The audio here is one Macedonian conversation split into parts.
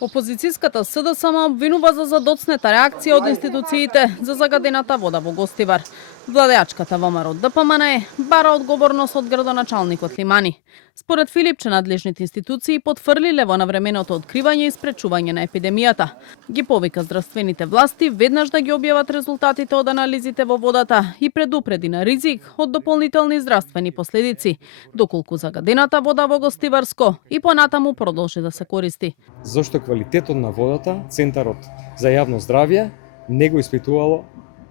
Опозицијската СДСМ обвинува за задоцнета реакција од институциите за загадената вода во Гостивар. Владеачката ВМРО ДПМН бара одговорност од градоначалникот Лимани. Според Филипче, надлежните институции потврлиле во навременото откривање и спречување на епидемијата. Ги повика здравствените власти веднаш да ги објават резултатите од анализите во водата и предупреди на ризик од дополнителни здравствени последици, доколку загадената вода во Гостиварско и понатаму продолжи да се користи. Зошто квалитетот на водата, Центарот за јавно здравје не го испитувало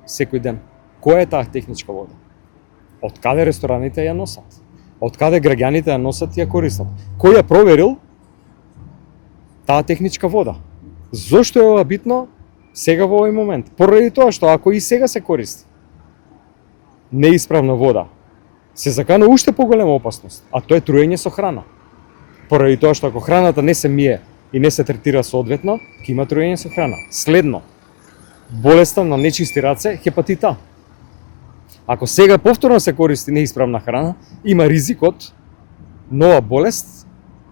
секој ден. Која е таа техничка вода? Од каде рестораните ја носат? Од каде граѓаните ја носат и ја користат? Кој ја проверил таа техничка вода? Зошто е ова битно сега во овој момент? Поради тоа што ако и сега се користи неисправна вода, се закана уште поголема опасност, а тоа е труење со храна. Поради тоа што ако храната не се мие и не се третира соодветно, ќе има труење со храна. Следно, болеста на нечисти раце, хепатит А. Ако сега повторно се користи неисправна храна, има ризик од нова болест,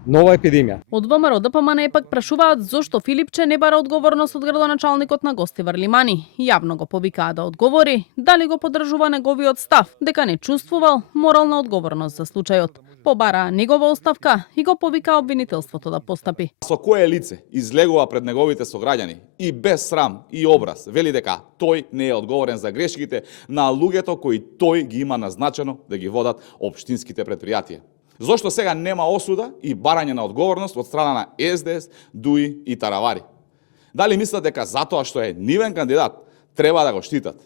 нова епидемија. Од ВМРО ДПМН пак прашуваат зошто Филипче не бара одговорност од градоначалникот на Гостивар Лимани. Јавно го повикаа да одговори дали го поддржува неговиот став дека не чувствувал морална одговорност за случајот. Побараа негова оставка и го повикаа обвинителството да постапи. Со кое лице излегува пред неговите сограѓани и без срам и образ вели дека тој не е одговорен за грешките на луѓето кои тој ги има назначено да ги водат општинските претпријатија. Зошто сега нема осуда и барање на одговорност од страна на СДС, ДУИ и Таравари? Дали мислат дека затоа што е нивен кандидат треба да го штитат?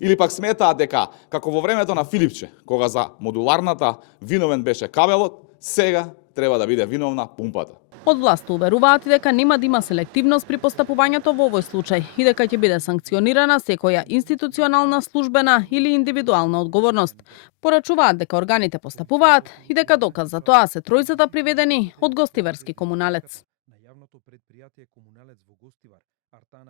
Или пак сметаат дека, како во времето на Филипче, кога за модуларната виновен беше кабелот, сега треба да биде виновна пумпата. Од власт уверуваат и дека нема да има селективност при постапувањето во овој случај и дека ќе биде санкционирана секоја институционална, службена или индивидуална одговорност. Порачуваат дека органите постапуваат и дека доказ за тоа се тројцата приведени од гостиварски комуналец.